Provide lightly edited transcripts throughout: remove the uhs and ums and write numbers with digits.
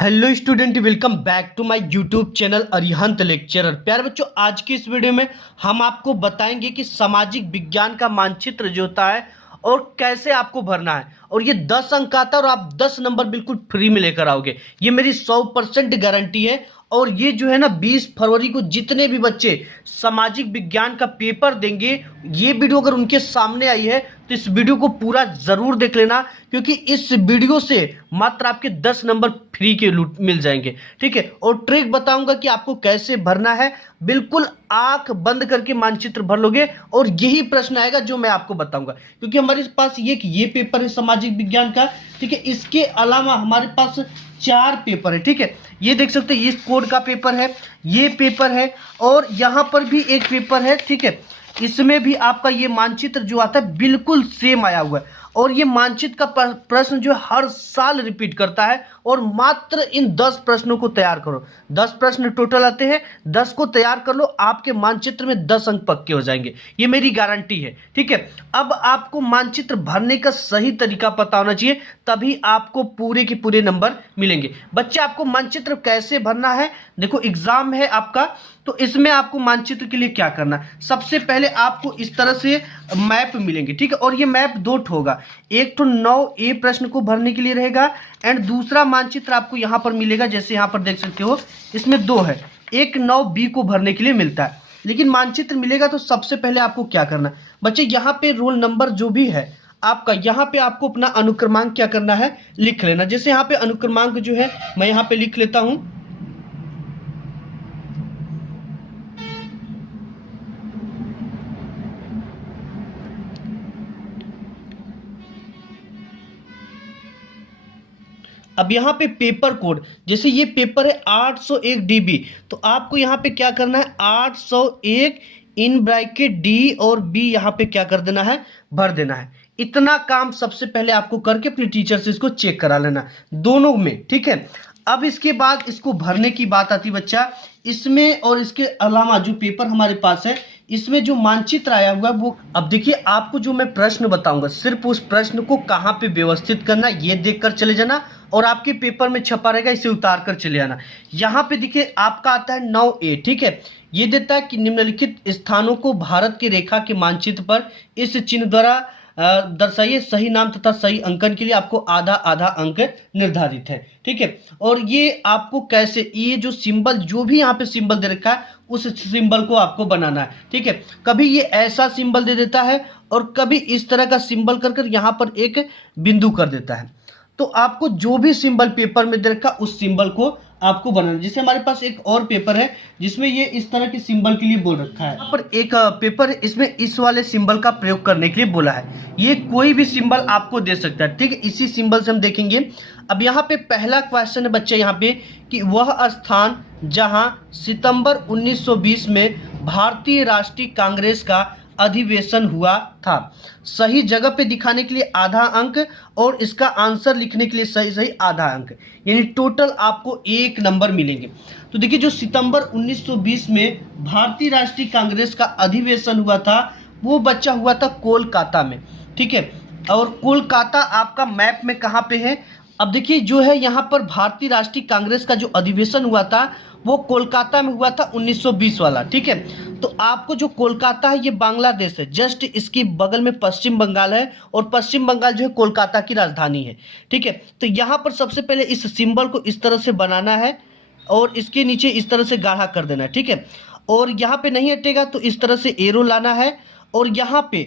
Hello student, welcome back to my YouTube channel Arihant lecturer. प्यारे बच्चों, आज की इस वीडियो में हम आपको बताएंगे कि सामाजिक विज्ञान का मानचित्र जो होता है और कैसे आपको भरना है। और ये 10 अंक आता है और आप 10 नंबर बिल्कुल फ्री में लेकर आओगे, ये मेरी 100% गारंटी है। और ये जो है ना 20 फरवरी को जितने भी बच्चे सामाजिक विज्ञान का पेपर देंगे, ये वीडियो अगर उनके सामने आई है तो इस वीडियो को पूरा जरूर देख लेना, क्योंकि इस वीडियो से मात्र आपके 10 नंबर फ्री के मिल जाएंगे। ठीक है, और ट्रिक बताऊंगा कि आपको कैसे भरना है। बिल्कुल आंख बंद करके मानचित्र भर लोगे और यही प्रश्न आएगा जो मैं आपको बताऊंगा, क्योंकि हमारे पास ये पेपर है सामाजिक विज्ञान का। ठीक है, इसके अलावा हमारे पास 4 पेपर है। ठीक है, ये देख सकते हैं, ये कोड का पेपर है, ये पेपर है और यहाँ पर भी एक पेपर है। ठीक है, इसमें भी आपका ये मानचित्र जो आता है बिल्कुल सेम आया हुआ है। और ये मानचित्र का प्रश्न जो हर साल रिपीट करता है। और मात्र इन 10 प्रश्नों को तैयार करो, 10 प्रश्न टोटल आते हैं, 10 को तैयार कर लो, आपके मानचित्र में 10 अंक पक्के हो जाएंगे, ये मेरी गारंटी है। ठीक है, अब आपको मानचित्र भरने का सही तरीका पता होना चाहिए, तभी आपको पूरे के पूरे नंबर मिलेंगे। बच्चे, आपको मानचित्र कैसे भरना है, देखो एग्जाम है आपका, तो इसमें आपको मानचित्र के लिए क्या करना है। सबसे पहले आपको इस तरह से मैप मिलेंगे। ठीक है, और ये मैप 2 होगा, एक तो 9A प्रश्न को भरने के लिए रहेगा एंड दूसरा मानचित्र आपको यहाँ पर मिलेगा। जैसे यहाँ पर देख सकते हो, इसमें 2 है, एक 9B को भरने के लिए मिलता है। लेकिन मानचित्र मिलेगा तो सबसे पहले आपको क्या करना बच्चे, यहाँ पे रोल नंबर जो भी है आपका, यहाँ पे आपको अपना अनुक्रमांक क्या करना है, लिख लेना। जैसे यहाँ पे अनुक्रमांक जो है मैं यहाँ पे लिख लेता हूँ। अब यहाँ पे पेपर कोड, जैसे ये पेपर है 801 DB, तो आपको यहाँ पे क्या करना है, 801 इन ब्रैकेट डी और बी यहाँ पे क्या कर देना है, भर देना है। इतना काम सबसे पहले आपको करके अपने टीचर से इसको चेक करा लेना दोनों में। ठीक है, अब इसके बाद इसको भरने की बात आती बच्चा, इसमें और इसके अलावा जो पेपर हमारे पास है इसमें जो मानचित्र आया हुआ है वो, अब देखिए आपको जो मैं प्रश्न बताऊंगा सिर्फ उस प्रश्न को कहाँ पे व्यवस्थित करना ये देख कर चले जाना, और आपके पेपर में छपा रहेगा, इसे उतार कर चले आना। यहाँ पे देखिए आपका आता है 9A। ठीक है, ये देता है कि निम्नलिखित स्थानों को भारत की रेखा के मानचित्र पर इस चिन्ह द्वारा दर्शाइए, सही नाम तथा सही अंकन के लिए आपको आधा आधा अंक निर्धारित है। ठीक है, और ये आपको कैसे, ये जो सिंबल जो भी यहाँ पे सिंबल दे रखा है उस सिंबल को आपको बनाना है। ठीक है, कभी ये ऐसा सिंबल दे देता है और कभी इस तरह का सिंबल कर कर यहाँ पर एक बिंदु कर देता है। तो आपको जो भी सिंबल पेपर में दे रखा उस सिंबल को आपको बनाना। जैसे हमारे पास एक और पेपर है जिसमें ये इस तरह के सिंबल के लिए बोल रखा है, यहाँ पर एक पेपर है, इसमें इस वाले सिंबल का प्रयोग करने के लिए बोला है। ये कोई भी सिंबल आपको दे सकता है। ठीक है, इसी सिंबल से हम देखेंगे। अब यहाँ पे पहला क्वेश्चन है बच्चे यहाँ पे कि वह स्थान जहां सितंबर 1920 में भारतीय राष्ट्रीय कांग्रेस का अधिवेशन हुआ था, सही जगह पे दिखाने के लिए आधा अंक और इसका आंसर लिखने के लिए सही सही आधा अंक, यानी टोटल आपको 1 नंबर मिलेंगे। तो देखिए, जो सितंबर 1920 में भारतीय राष्ट्रीय कांग्रेस का अधिवेशन हुआ था वो बच्चा हुआ था कोलकाता में। ठीक है, और कोलकाता आपका मैप में कहाँ पे है, अब देखिए जो है यहाँ पर भारतीय राष्ट्रीय कांग्रेस का जो अधिवेशन हुआ था वो कोलकाता में हुआ था 1920 वाला। ठीक है, तो आपको जो कोलकाता है ये बांग्लादेश है, जस्ट इसके बगल में पश्चिम बंगाल है और पश्चिम बंगाल जो है कोलकाता की राजधानी है। ठीक है, तो यहाँ पर सबसे पहले इस सिंबल को इस तरह से बनाना है और इसके नीचे इस तरह से गाढ़ा कर देना है। ठीक है, और यहाँ पे नहीं हटेगा तो इस तरह से एरो लाना है और यहाँ पे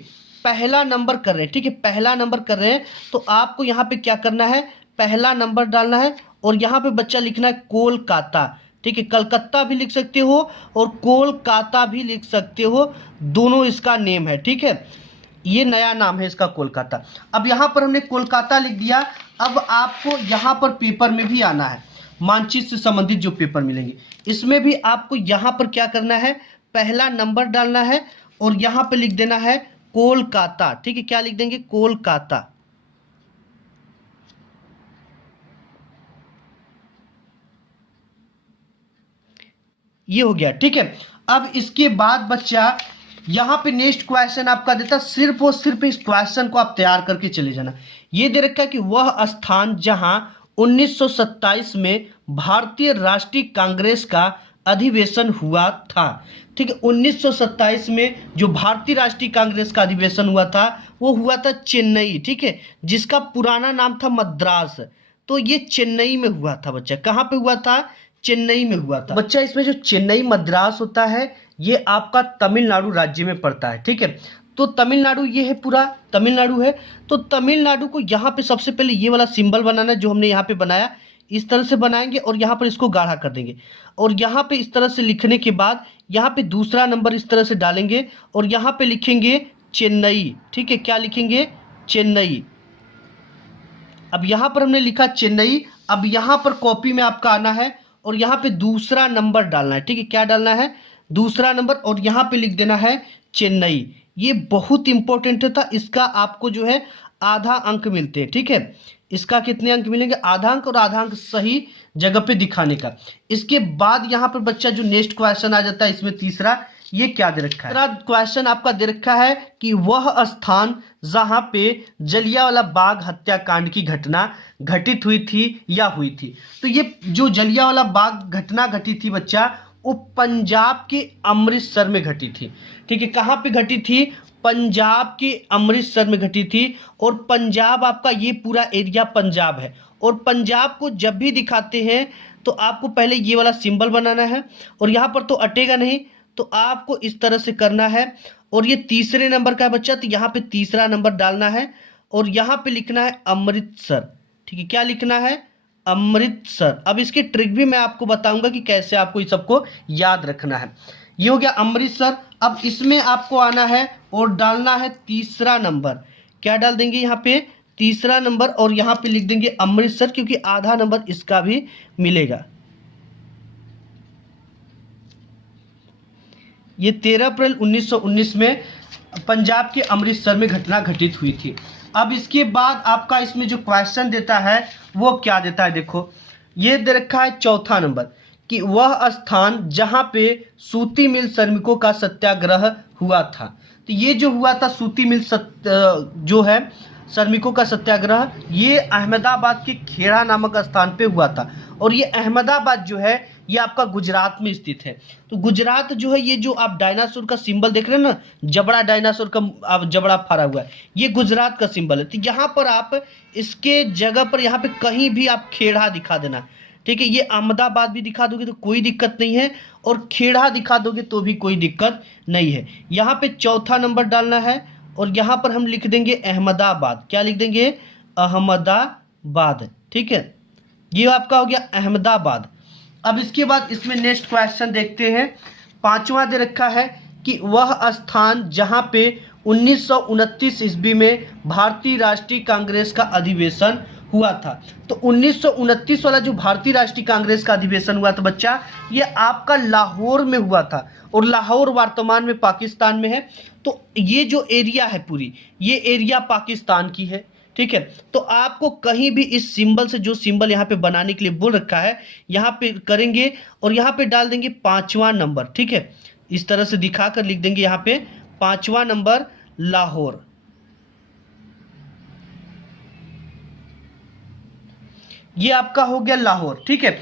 पहला नंबर कर रहे हैं। ठीक है, पहला नंबर कर रहे हैं तो आपको यहाँ पे क्या करना है, पहला नंबर डालना है और यहाँ पे बच्चा लिखना है कोलकाता। ठीक है, कलकत्ता भी लिख सकते हो और कोलकाता भी लिख सकते हो, दोनों इसका नेम है। ठीक है, ये नया नाम है इसका कोलकाता। अब यहाँ पर हमने कोलकाता लिख दिया। अब आपको यहाँ पर पेपर में भी आना है, मानचित्र से संबंधित जो पेपर मिलेंगे इसमें भी आपको यहाँ पर क्या करना है, पहला नंबर डालना है और यहाँ पे लिख देना है कोलकाता। ठीक है, क्या लिख देंगे, कोलकाता। ये हो गया। ठीक है, अब इसके बाद बच्चा यहाँ पे नेक्स्ट क्वेश्चन आपका देता, सिर्फ और सिर्फ इस क्वेश्चन को आप तैयार करके चले जाना। ये दे रखा है कि वह स्थान जहां 1927 में भारतीय राष्ट्रीय कांग्रेस का अधिवेशन हुआ था। ठीक है, 1927 में जो भारतीय राष्ट्रीय कांग्रेस का अधिवेशन हुआ था वो हुआ था चेन्नई। ठीक है, जिसका पुराना नाम था मद्रास। तो ये चेन्नई में हुआ था बच्चा। कहाँ पे हुआ था? चेन्नई में हुआ था बच्चा। इसमें जो चेन्नई मद्रास होता है ये आपका तमिलनाडु राज्य में पड़ता है। ठीक है, तो तमिलनाडु ये है, पूरा तमिलनाडु है। तो तमिलनाडु को यहाँ पे सबसे पहले ये वाला सिंबल बनाना है जो हमने यहाँ पे बनाया, इस तरह से बनाएंगे और यहाँ पर इसको गाढ़ा कर देंगे। और यहाँ पे इस तरह से लिखने के बाद यहाँ पे दूसरा नंबर इस तरह से डालेंगे और यहाँ पे लिखेंगे चेन्नई। ठीक है, क्या लिखेंगे? चेन्नई। अब यहाँ पर हमने लिखा चेन्नई। अब यहाँ पर कॉपी में आपका आना है और यहाँ पे दूसरा नंबर डालना है। ठीक है, क्या डालना है? दूसरा नंबर, और यहाँ पे लिख देना है चेन्नई। ये बहुत इंपॉर्टेंट था, इसका आपको जो है आधा अंक मिलते हैं। ठीक है, इसका कितने अंक मिलेंगे? आधा अंक, और आधा अंक सही जगह पे दिखाने का। इसके बाद यहाँ पर बच्चा जो नेक्स्ट क्वेश्चन आ जाता है, इसमें तीसरा ये क्या दे रखा है? क्वेश्चन आपका दे रखा है कि वह स्थान जहां पे जलियांवाला बाग हत्याकांड की घटना घटित हुई थी या हुई थी। तो ये जो जलियांवाला बाग घटना घटी थी बच्चा, वो पंजाब के अमृतसर में घटी थी। ठीक है, कहाँ पे घटी थी? पंजाब के अमृतसर में घटी थी। और पंजाब आपका ये पूरा एरिया पंजाब है। और पंजाब को जब भी दिखाते हैं तो आपको पहले ये वाला सिंबल बनाना है, और यहाँ पर तो अटेगा नहीं, तो आपको इस तरह से करना है। और ये तीसरे नंबर का है बच्चा, तो यहाँ पे तीसरा नंबर डालना है और यहाँ पे लिखना है अमृतसर। ठीक है, क्या लिखना है? अमृतसर। अब इसकी ट्रिक भी मैं आपको बताऊंगा कि कैसे आपको इस सबको याद रखना है। ये हो गया अमृतसर। अब इसमें आपको आना है और डालना है तीसरा नंबर। क्या डाल देंगे यहाँ पे? तीसरा नंबर, और यहाँ पे लिख देंगे अमृतसर, क्योंकि आधा नंबर इसका भी मिलेगा। ये 13 अप्रैल 1919 में पंजाब के अमृतसर में घटना घटित हुई थी। अब इसके बाद आपका इसमें जो क्वेश्चन देता है वो क्या देता है? देखो, ये दे रखा है चौथा नंबर कि वह स्थान जहां पे सूती मिल श्रमिकों का सत्याग्रह हुआ था। तो ये जो हुआ था सूती मिल जो है श्रमिकों का सत्याग्रह, ये अहमदाबाद के खेड़ा नामक स्थान पे हुआ था। और ये अहमदाबाद जो है ये आपका गुजरात में स्थित है। तो गुजरात जो है, ये जो आप डायनासोर का सिंबल देख रहे हैं ना, जबड़ा डायनासोर का आप जबड़ा फरा हुआ है, ये गुजरात का सिंबल है। तो यहाँ पर आप इसके जगह पर यहाँ पे कहीं भी आप खेड़ा दिखा देना। ठीक है, ये अहमदाबाद भी दिखा दोगे तो कोई दिक्कत नहीं है, और खेड़ा दिखा दोगे तो भी कोई दिक्कत नहीं है। यहाँ पे चौथा नंबर डालना है और यहाँ पर हम लिख देंगे अहमदाबाद। क्या लिख देंगे? अहमदाबाद। ठीक है, ये आपका हो गया अहमदाबाद। अब इसके बाद इसमें नेक्स्ट क्वेश्चन देखते हैं। पांचवा दे रखा है कि वह स्थान जहां पे 1929 ईस्वी में भारतीय राष्ट्रीय कांग्रेस का अधिवेशन हुआ था। तो 1929 वाला जो भारतीय राष्ट्रीय कांग्रेस का अधिवेशन हुआ था बच्चा, ये आपका लाहौर में हुआ था। और लाहौर वर्तमान में पाकिस्तान में है। तो ये जो एरिया है पूरी, ये एरिया पाकिस्तान की है। ठीक है, तो आपको कहीं भी इस सिंबल से, जो सिंबल यहाँ पे बनाने के लिए बोल रखा है, यहाँ पे करेंगे और यहाँ पे डाल देंगे पांचवा नंबर। ठीक है, इस तरह से दिखाकर लिख देंगे यहाँ पे पांचवा नंबर लाहौर। ये आपका हो गया लाहौर। ठीक है,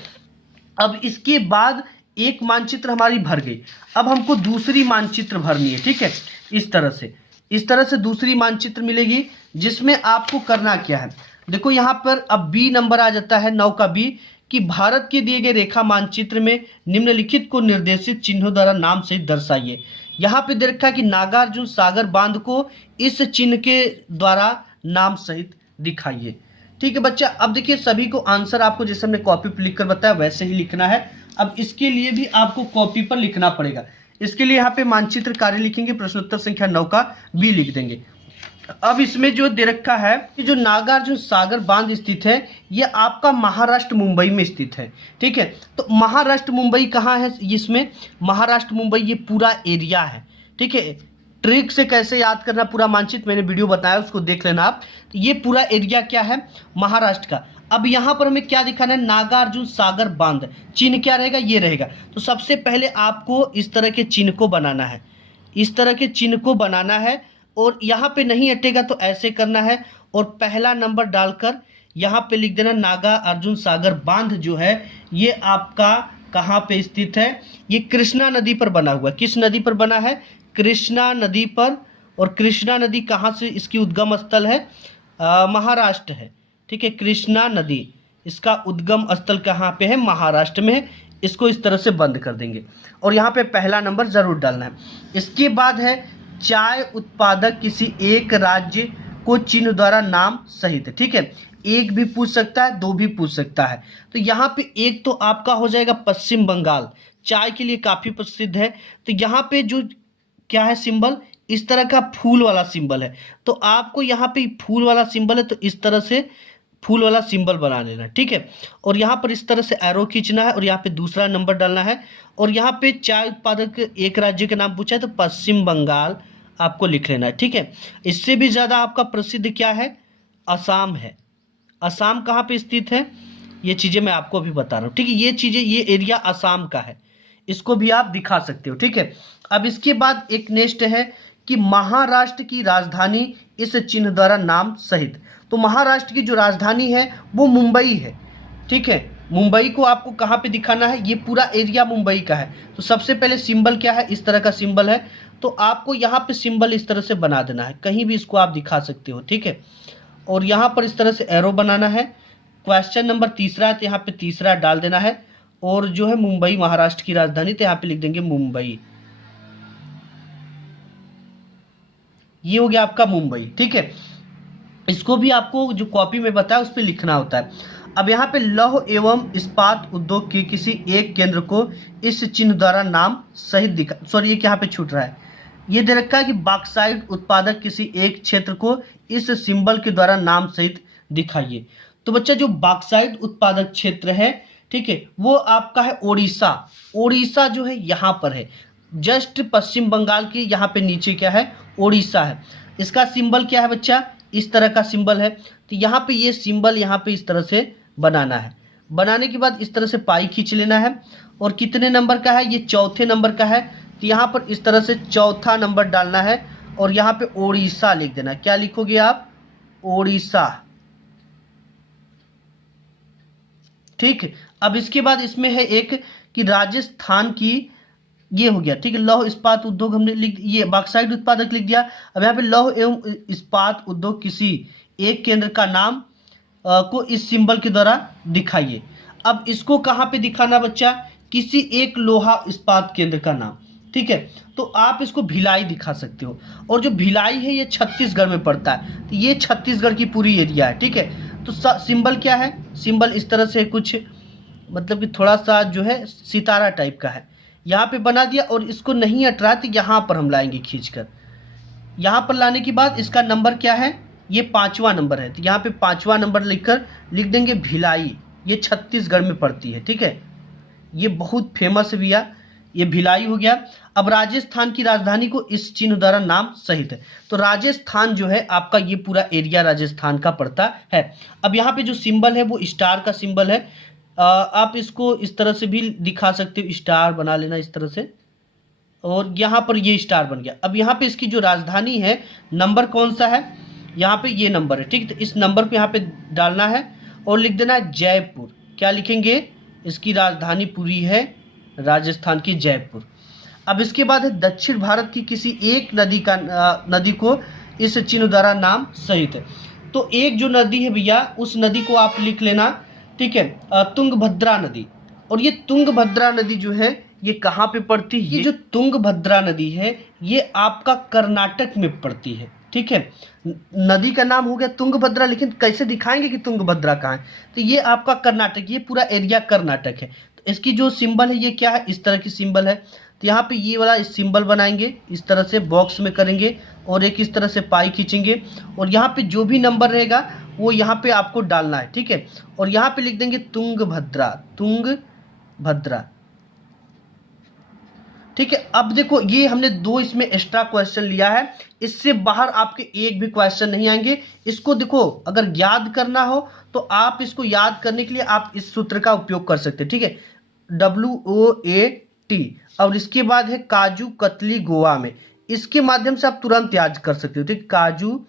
अब इसके बाद एक मानचित्र हमारी भर गई। अब हमको दूसरी मानचित्र भरनी है। ठीक है, इस तरह से दूसरी मानचित्र मिलेगी, जिसमें आपको करना क्या है? देखो, यहाँ पर अब बी नंबर आ जाता है, 9 का बी, कि भारत के दिए गए रेखा मानचित्र में निम्नलिखित को निर्देशित चिन्हों द्वारा नाम से दर्शाइए। यहाँ पे दे रखा है कि नागार्जुन सागर बांध को इस चिन्ह के द्वारा नाम सहित दिखाइए। ठीक है बच्चा, अब देखिए सभी को आंसर आपको जैसे हमने कॉपी पर लिखकर बताया वैसे ही लिखना है। अब इसके लिए भी आपको कॉपी पर लिखना पड़ेगा। इसके लिए यहाँ पे मानचित्र कार्य लिखेंगे, प्रश्नोत्तर संख्या 9 का बी लिख देंगे। अब इसमें जो दे रखा है कि जो नागार्जुन सागर बांध स्थित है, ये आपका महाराष्ट्र मुंबई में स्थित है। ठीक है, तो महाराष्ट्र मुंबई कहाँ है? इसमें महाराष्ट्र मुंबई ये पूरा एरिया है। ठीक है, ट्रिक से कैसे याद करना पूरा मानचित्र मैंने वीडियो बताया, उसको देख लेना आप। ये पूरा एरिया क्या है? महाराष्ट्र का। अब यहाँ पर हमें क्या दिखाना है? नागार्जुन सागर बांध। चिन्ह क्या रहेगा? ये रहेगा। तो सबसे पहले आपको इस तरह के चिन्ह को बनाना है, इस तरह के चिन्ह को बनाना है। और यहाँ पे नहीं हटेगा तो ऐसे करना है और पहला नंबर डालकर यहाँ पे लिख देना नागा अर्जुन सागर बांध जो है ये आपका कहाँ पे स्थित है, ये कृष्णा नदी पर बना हुआ है। किस नदी पर बना है, कृष्णा नदी पर। और कृष्णा नदी कहाँ से इसकी उद्गम स्थल है, महाराष्ट्र है, ठीक है। कृष्णा नदी इसका उद्गम स्थल कहाँ पे है, महाराष्ट्र में है। इसको इस तरह से बंद कर देंगे और यहाँ पे पहला नंबर जरूर डालना है। इसके बाद है चाय उत्पादक किसी एक राज्य को चिन्ह द्वारा नाम सहित, ठीक है। एक भी पूछ सकता है, दो भी पूछ सकता है। तो यहाँ पे एक तो आपका हो जाएगा पश्चिम बंगाल, चाय के लिए काफी प्रसिद्ध है। तो यहाँ पे जो क्या है सिंबल, इस तरह का फूल वाला सिंबल है। तो आपको यहाँ पे फूल वाला सिंबल है तो इस तरह से फूल वाला सिंबल बना लेना, ठीक है। और यहाँ पर इस तरह से एरो खींचना है और यहाँ पे दूसरा नंबर डालना है। और यहाँ पे चाय उत्पादक एक राज्य का नाम पूछा है तो पश्चिम बंगाल आपको लिख लेना है, ठीक है। इससे भी ज़्यादा आपका प्रसिद्ध क्या है, असम है। असम कहाँ पे स्थित है, ये चीज़ें मैं आपको अभी बता रहा हूँ, ठीक है। ये चीज़ें, ये एरिया असम का है, इसको भी आप दिखा सकते हो, ठीक है। अब इसके बाद एक नेक्स्ट है कि महाराष्ट्र की राजधानी इस चिन्ह द्वारा नाम सहित। तो महाराष्ट्र की जो राजधानी है वो मुंबई है, ठीक है। मुंबई को आपको कहाँ पे दिखाना है, ये पूरा एरिया मुंबई का है। तो सबसे पहले सिंबल क्या है, इस तरह का सिंबल है। तो आपको यहाँ पे सिंबल इस तरह से बना देना है, कहीं भी इसको आप दिखा सकते हो, ठीक है। और यहाँ पर इस तरह से एरो बनाना है। क्वेश्चन नंबर तीसरा है तो यहाँ पे तीसरा डाल देना है। और जो है मुंबई महाराष्ट्र की राजधानी, तो यहाँ पे लिख देंगे मुंबई। ये हो गया आपका मुंबई, ठीक है। इसको भी आपको जो कॉपी में बताया उस पर लिखना होता है। अब यहाँ पे लौह एवं इस्पात उद्योग के किसी एक केंद्र को इस चिन्ह द्वारा नाम सहित दिखा, सॉरी ये यहाँ पे छूट रहा है, ये दे रखा है कि बॉक्साइट उत्पादक किसी एक क्षेत्र को इस सिंबल के द्वारा नाम सहित दिखाइए। तो बच्चा जो बॉक्साइट उत्पादक क्षेत्र है, ठीक है, वो आपका है ओडिशा। ओडिशा जो है यहाँ पर है, जस्ट पश्चिम बंगाल के यहाँ पे नीचे क्या है, ओडिशा है। इसका सिंबल क्या है बच्चा, इस तरह का सिंबल है। तो यहाँ पे ये सिंबल यहाँ पे इस तरह से बनाना है। बनाने के बाद इस तरह से पाई खींच लेना है। और कितने नंबर का है, ये चौथे नंबर का है। तो यहाँ पर इस तरह से चौथा नंबर डालना है और यहाँ पे ओडिशा लिख देना। क्या लिखोगे आप, ओडिशा, ठीक। अब इसके बाद इसमें है एक कि राजस्थान की, ये हो गया, ठीक है। लौह इस्पात उद्योग हमने लिख, ये बॉक्साइट उत्पादक लिख दिया। अब यहाँ पे लौह एवं इस्पात उद्योग किसी एक केंद्र का नाम को इस सिंबल के द्वारा दिखाइए। अब इसको कहाँ पे दिखाना बच्चा, किसी एक लोहा इस्पात केंद्र का नाम, ठीक है। तो आप इसको भिलाई दिखा सकते हो। और जो भिलाई है ये छत्तीसगढ़ में पड़ता है, तो ये छत्तीसगढ़ की पूरी एरिया है, ठीक है। तो सिंबल क्या है, सिंबल इस तरह से कुछ मतलब कि थोड़ा सा जो है सितारा टाइप का है, यहाँ पे बना दिया। और इसको नहीं हटा तो यहाँ पर हम लाएंगे खींचकर। यहाँ पर लाने के बाद इसका नंबर क्या है, ये 5वां नंबर है। तो यहाँ पे 5वां नंबर लिख देंगे भिलाई। ये छत्तीसगढ़ में पड़ती है, ठीक है। ये बहुत फेमस भी है, ये भिलाई हो गया। अब राजस्थान की राजधानी को इस चिन्ह द्वारा नाम सहित है। तो राजस्थान जो है आपका ये पूरा एरिया राजस्थान का पड़ता है। अब यहाँ पे जो सिंबल है वो स्टार का सिंबल है। आप इसको इस तरह से भी दिखा सकते हो, स्टार बना लेना इस तरह से। और यहाँ पर ये स्टार बन गया। अब यहाँ पे इसकी जो राजधानी है, नंबर कौन सा है, यहाँ पे ये नंबर है, ठीक। तो इस नंबर पे यहाँ पे डालना है और लिख देना है जयपुर। क्या लिखेंगे, इसकी राजधानी पूरी है राजस्थान की जयपुर। अब इसके बाद है दक्षिण भारत की किसी एक नदी को इस चिन्ह द्वारा नाम सहित है। तो एक जो नदी है भैया, उस नदी को आप लिख लेना, ठीक है, तुंगभद्रा नदी। और ये तुंगभद्रा नदी जो है ये कहाँ पे पड़ती है, ये जो तुंगभद्रा नदी है ये आपका कर्नाटक में पड़ती है, ठीक है। नदी का नाम हो गया तुंगभद्रा, लेकिन कैसे दिखाएंगे कि तुंगभद्रा कहाँ है, तो ये आपका कर्नाटक, ये पूरा एरिया कर्नाटक है। तो इसकी जो सिंबल है ये क्या है, इस तरह की सिंबल है। तो यहाँ पे ये वाला सिंबल बनाएंगे, इस तरह से बॉक्स में करेंगे और एक इस तरह से पाई खींचेंगे। और यहाँ पे जो भी नंबर रहेगा वो यहाँ पे आपको डालना है, ठीक है। और यहाँ पे लिख देंगे तुंगभद्रा, तुंगभद्रा, ठीक है। अब देखो ये हमने 2 इसमें एक्स्ट्रा क्वेश्चन लिया है, इससे बाहर आपके एक भी क्वेश्चन नहीं आएंगे। इसको देखो अगर याद करना हो तो आप इसको याद करने के लिए आप इस सूत्र का उपयोग कर सकते हैं, ठीक है, WOAT। और इसके बाद है काजू कतली गोवा में, इसके माध्यम से आप तुरंत याद कर सकते हो, ठीक, काजू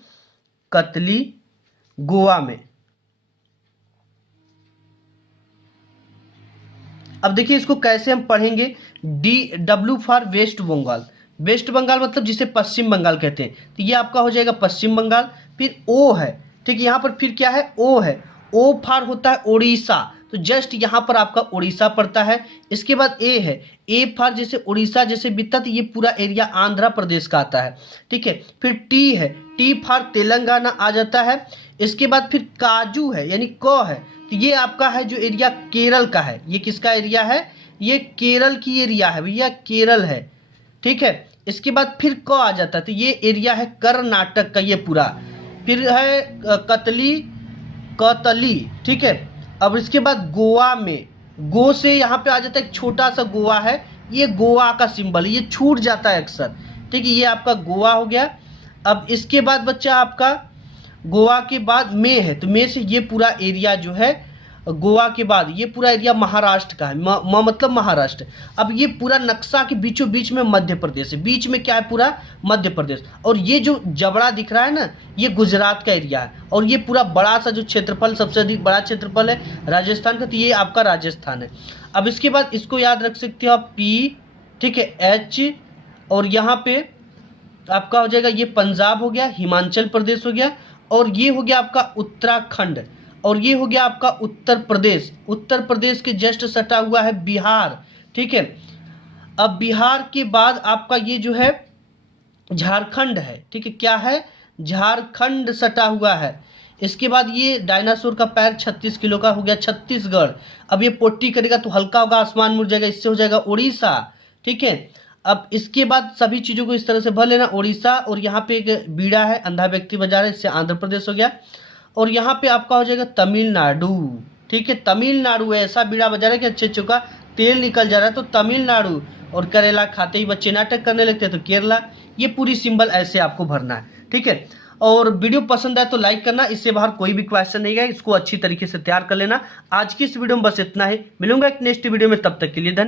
कतली गोवा में। अब देखिए इसको कैसे हम पढ़ेंगे, W फॉर वेस्ट बंगाल, वेस्ट बंगाल मतलब जिसे पश्चिम बंगाल कहते हैं, तो ये आपका हो जाएगा पश्चिम बंगाल। फिर O है, ठीक है, यहाँ पर फिर क्या है, O है, O फॉर होता है उड़ीसा, तो जस्ट यहाँ पर आपका उड़ीसा पड़ता है। इसके बाद A है, A फॉर जैसे उड़ीसा जैसे बीता, तो ये पूरा एरिया आंध्र प्रदेश का आता है, ठीक है। फिर T है, T फॉर तेलंगाना आ जाता है। इसके बाद फिर काजू है यानी क है, तो ये आपका है जो एरिया केरल का है। ये किसका एरिया है, ये केरल की एरिया है भैया, केरल है, ठीक है। इसके बाद फिर क आ जाता है, तो ये एरिया है कर्नाटक का ये पूरा। फिर है कतली, ठीक है। अब इसके बाद गोवा में, गो से यहाँ पे आ जाता है एक छोटा सा गोवा है, ये गोवा का सिंबल, ये छूट जाता है अक्सर, ठीक है। ये आपका गोवा हो गया। अब इसके बाद बच्चा आपका गोवा के बाद में है, तो में से ये पूरा एरिया जो है गोवा के बाद ये पूरा एरिया महाराष्ट्र का है, मतलब महाराष्ट्र। अब ये पूरा नक्शा के बीचों बीच में मध्य प्रदेश है, बीच में क्या है पूरा मध्य प्रदेश। और ये जो जबड़ा दिख रहा है ना, ये गुजरात का एरिया है। और ये पूरा बड़ा सा जो क्षेत्रफल, सबसे अधिक बड़ा क्षेत्रफल है राजस्थान का, तो ये आपका राजस्थान है। अब इसके बाद इसको याद रख सकते हो आप P, ठीक है, H, और यहाँ पे आपका हो जाएगा ये पंजाब हो गया, हिमाचल प्रदेश हो गया, और ये हो गया आपका उत्तराखंड, और ये हो गया आपका उत्तर प्रदेश। उत्तर प्रदेश के जस्ट सटा हुआ है बिहार, ठीक है। अब बिहार के बाद आपका ये जो है झारखंड है, ठीक है, क्या है, झारखंड सटा हुआ है। इसके बाद ये डायनासोर का पैर 36 किलो का हो गया छत्तीसगढ़। अब ये पोटी करेगा तो हल्का होगा, आसमान मुड़ जाएगा, इससे हो जाएगा उड़ीसा, ठीक है। अब इसके बाद सभी चीज़ों को इस तरह से भर लेना, उड़ीसा, और यहाँ पे एक बीड़ा है, अंधा व्यक्ति बजा रहा है, इससे आंध्र प्रदेश हो गया। और यहाँ पे आपका हो जाएगा तमिलनाडु, ठीक है, तमिलनाडु ऐसा बीड़ा बजा रहा है कि अच्छे चुका तेल निकल जा रहा है, तो तमिलनाडु। और करेला खाते ही बच्चे नाटक करने लगते हैं, तो केरला। ये पूरी सिंबल ऐसे आपको भरना है, ठीक है। और वीडियो पसंद आए तो लाइक करना, इससे बाहर कोई भी क्वेश्चन नहीं है, इसको अच्छी तरीके से तैयार कर लेना। आज की इस वीडियो में बस इतना ही, मिलूंगा एक नेक्स्ट वीडियो में, तब तक के लिए धन्यवाद।